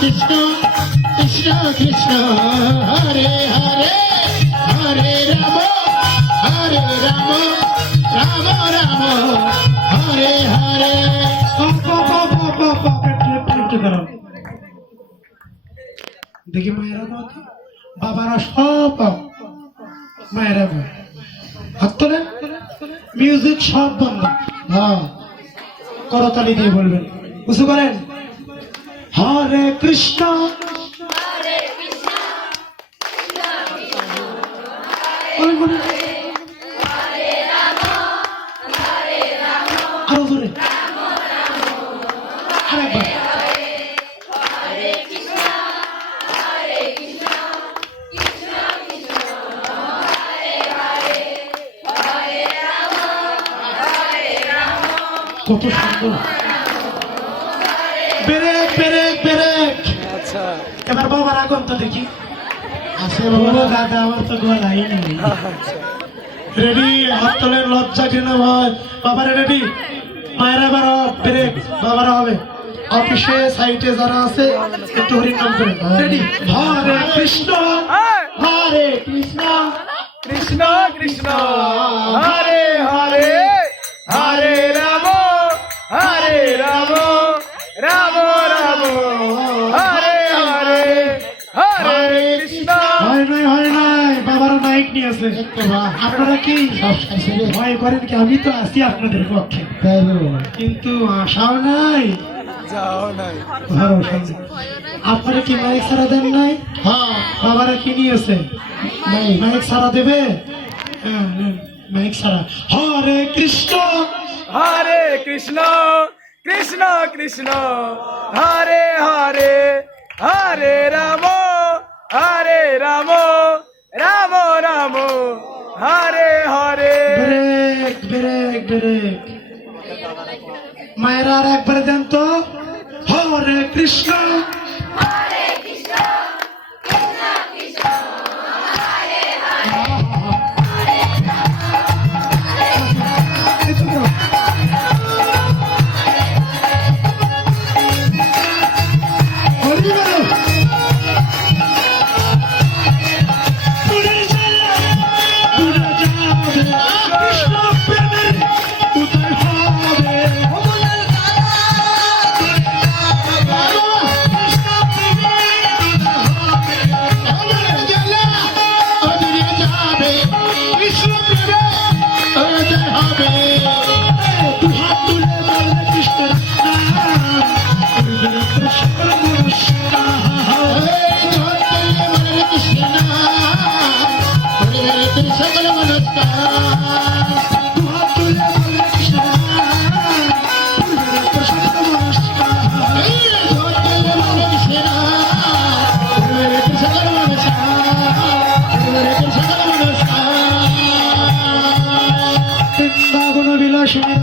কৃষ্ণ কৃষ্ণ কৃষ্ণ হরে হরে হরে রাম রাম রাম হরে হরে। দেখি মায়েরা বাবারা সব মায়েরা হাত তোলেন, মিউজিক সব বন্ধ। হ্যাঁ, করতালি দিয়ে বলবেন, বুঝতে পারেন? হরে কৃষ্ণ আরো ধরে আরেকবার। কত সুন্দর, ব্রেক ব্রেক ব্রেক। আচ্ছা এবার বাবার আগন তো দেখি। আসে বাবা বাবা দাদা আমার তো গলাই নেই। রেডি, হাত তোলের, লজ্জা কেন ভয়? বাবারা রেডি, মায়েরা এবার ব্রেক, বাবারা হবে। অফিসে সাইটে যারা আছে একটু হরি নাম করে রেডি। হরে কৃষ্ণ হরে কৃষ্ণ কৃষ্ণ কৃষ্ণ হরে হরে হরে রাম রাম রাম হরে হরে হরে কৃষ্ণ। হয় নাই, বাবারা মাইক নিয়ে আছে। আপনারা কি ভয় করেন কি? আমি তো আছি আপনাদের পক্ষে, কিন্তু আশাও নাই, যাও নাই। ভরসা নেই। আপনারা কি মাইক ছাড়া দেন নাই? হ্যাঁ বাবারা কি নিয়েছে? মাইক ছাড়া দেবে? হ্যাঁ, নেন, মাইক ছাড়া। Hare Krishna Hare Krishna Krishna Krishna Hare Hare Hare Ram Ram Ram Hare Hare. Break break break. মায়েরা আর একবার দেন তো। হরে কৃষ্ণ হরি বলো। পুরে যাবে কৃষ্ণ প্রেমের উদয় হবে। সকল বৃন্দাবন বিলাসিনী